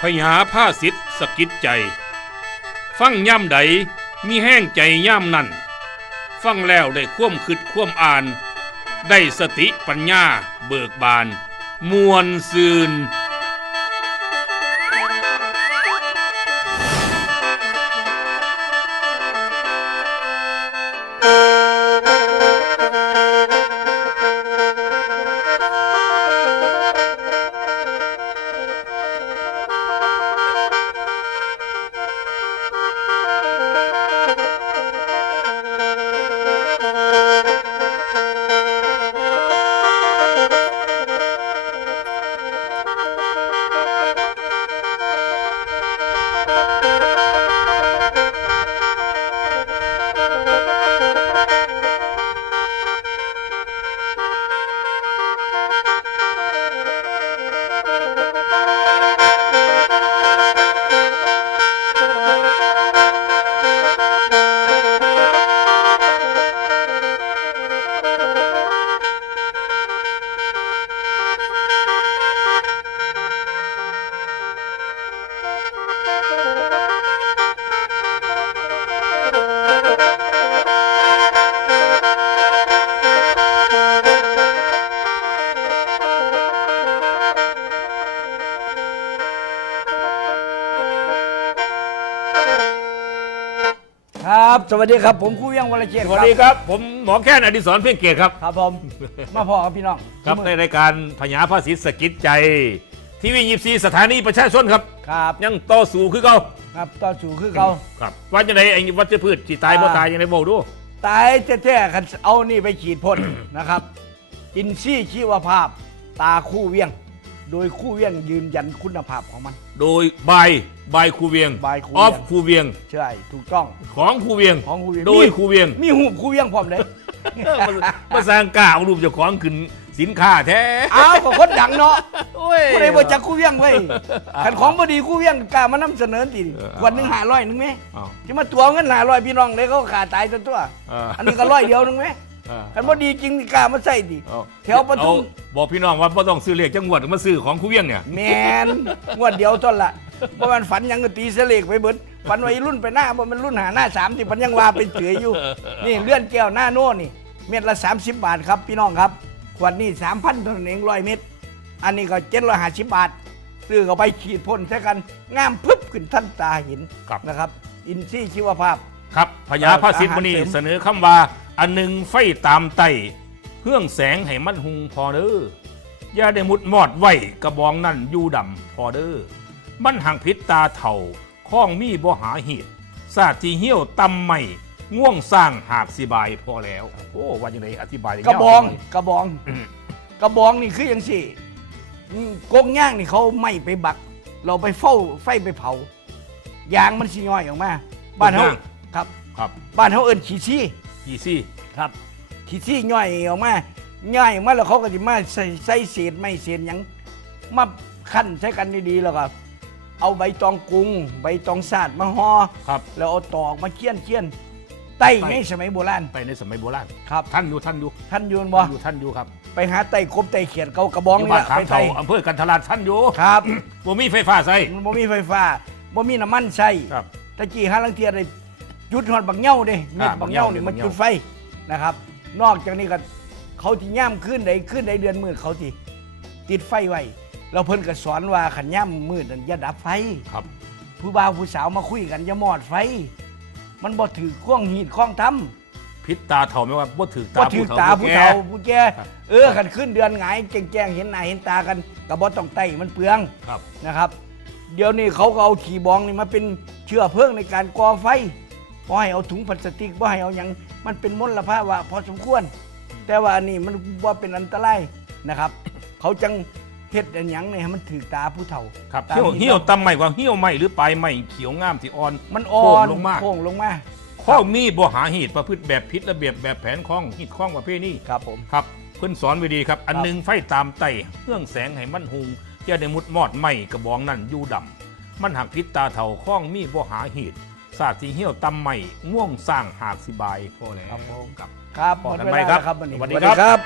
พยาผ้าสิทธิ์สะกิดใจ ฟังย่ำใดมีแห้งใจย่ำนั่น ฟังแล้วได้ควมคิดควมอ่าน ได้สติปัญญาเบิกบาน มวลซืน สวัสดีครับ ผมครูเวียงวรเชษฐ์สวัสดีครับ ผมหมอแค้นอดิศรเพ่งเกียรติครับครับผมมาพอกับพี่น้องครับในรายการพญาภาษีสะกิดใจ ทีวียีซีสถานีประชาชนครับครับยังต่อสู้คือเก่าครับต่อสู่คือเขาครับว่าจะไหนไอ้วัชพืชที่ตายบ่ตายยังไงบอกดูตายแท้ๆคันเอานี่ไปฉีดพ่นนะครับ อินซี่ชีวภาพตาคู่เวียง โดยคู่เวียงยืนยันคุณภาพของมัน โดยบายบายครูเวียงบายครูออฟเวียงครูเวียง ใช่ถูกต้อง ของครูเวียง ของครูเวียงโดยครูเวียงมีหูคู่เวียงพร้อมเลย เออมามาสร้างกล้าเอารูปเจ้าของขึ้นสินค้าแท้อ้าวก็คนดังเนาะโอ้ย ผู้ใดบ่จักคู่เวียงเว้ยขันของบ่ดีคู่เวียงกล้ามานำเสนอติเออ วันหนึง500นึงไหมอ้าว ที่มาตัวเงิน500พี่น้องเลยเขาขาตายซะตัว เอออั อันนี้ก็ร้อยเดียวนึงไหมเออ คันบ่ดีจริงนี่กล้ามาใส่ดิเอาแถวปทุมเอาบอกพี่น้องว่าบ่ต้องซื้อเลขจังหวัดมาซื้อของครูเวียงเนี่ยแมนงวดเดียวต้นละเพราะมันฝันยังก็ตีเสลกไปเบิดฝันวัยรุ่นไปหน้าบ่มันรุ่นหาหน้าสามที่มันยังว่าเป็นเสืออยู่ นี่เลื่อนแก้วหน้าโน่นนี่ เม็ดละ 30 บาทครับพี่น้องครับขวดนี่3,000เท่านั้นเองร้อยเม็ดอันนี้ก็750บาทซื้อเข้าไปขีดพ่นใช้กันงามพึบขึ้นท่านตาเห็นครับนะครับ อินซี่ชีวภาพครับพญาภาษิตวันนี้อาหารเสริมเสนอคำว่า อันหนึ่งไฟตามไตเฮื่องแสงให้มันหุงพอเด้ออย่าได้มุดมอดไว้กระบองนั่นอยู่ดำพอเด้อมันห่างพิษตาเถ่าข้องมีบ่หาเหตุซาดที่เหี้ยวตำไม่ง่วงสร้างหากสิบายพอแล้ว โอ้ว่าอย่างไรอธิบายได้กระบองยาวจัเลยกระบองอืมกระบองนี่คืออย่างสี่อืมกงย่างนี่เขาไม่ไปบัก เราไปเฝ้าไฟไปเผายางมันสิย่อยออกมา บ้านเขาครับครับ บ้านเขาเอิ้นขี้ซี่ กี่ซี่ครับขี้ซี่ย่อยออกมาย่อยออกมาแล้วเขาก็จะมาใส่ใส่เศษไม่เศษหยังมาขั้นใช้กันดีๆแล้วก็เอาใบตองกรุงใบตองสาดมาห่อครับ แล้วเอาตอกมาเคี่ยนเคี่ยนไต้ไต้ในสมัยโบราณไปในสมัยโบราณครับ ท่านอยู่ท่านอยู่ท่านอยูนบ่อยู่ท่านอยู่ครับไปหาไต้ครบไต้เขียนเกากระบองอยู่นี่บ้านละขามไปเท่าไต้อำเภอกันทราชท่านอยู่ครับบ่มีไฟฟ้าใส่มันบ่มีไฟฟ้าบ่มีน้ำมันใช้ครับ ตะกี้หาลังเทียได้ จุดหอดบักเหย้าเด้เม็ดอ่าบักเหย้าบักเหย้านี่มันบักเหย้าจุดไฟนะครับ นอกจากนี้ก็เขาที่ย่ำขึ้นใดขึ้นใดเดือนมืดเขาที่ติดไฟไว้เราเพิ่นก็สอนว่าขันย่ำมืดนั่นอย่าดับไฟ ครับ ผู้บ่าวผู้สาวมาคุยกันอย่ามอดไฟ มันบ่ถือข้องหีดข้องทำพิษตาเถ่าไม่ว่าบ่ถือตาบ่ถือตาผู้เฒ่าผู้แก่ครับเออขันขึ้นเดือนหงายแจ้งๆเห็นหน้าเห็นตากันก็บ่ต้องไต้มันเปลือง ครับ นะครับ เดี๋ยวนี้เขาก็เอาขี่บองนี่มาเป็นเชื้อเพลิงในการก่อไฟ บ่ให้เอาถุงพลาสติกบ่ให้เอาหยังมันเป็นมลภาวะพอสมควร แต่ว่าอันนี้มันว่าเป็นอันตรายนะครับ เขาจังเฮ็ดอันหยังเนี่ยให้มันถือตาผู้เฒ่าครับตาเหี่ยวผู้เหี่ยวฒ่าตำใหม่กว่าเหี่ยวใหม่หรือปลายใหม่เขียวงามที่อ่อนมันอ่อนโค้งลงมาโค้งลงมาข้อมีบ่หาเหตุประพฤติแบบพิษระเบียบแบบแผนข้องหิดข้องประเภทนี้ครับผม ครับเพิ่นสอนไว้ดีครับ อันหนึงไฟตามไตเรื่องแสงให้มันหุงอย่าได้มุดมอดไหม้กระบองนั่นอยู่ดำมันหักพิษตาเถ่าข้องมีบ่หาเหตุ ศาสตร์ที่เหี่ยวตำใหม่ง่วงสร้างหากสิบายพอแล้วครับผมครับ ครับบอกกันหมดไปเวลาครับแล้วครับวันนี้สวัสดีครับบ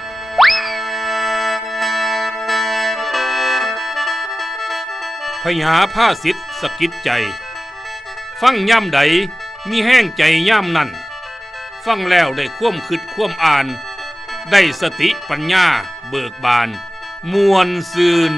พยาผ้าสิทธิ์สะกิดใจ ฟังย่ำใดมีแห้งใจย่ำนั่น ฟังแล้วได้คว่มคิดคว่มอ่าน ได้สติปัญญาเบิกบาน มวลซืน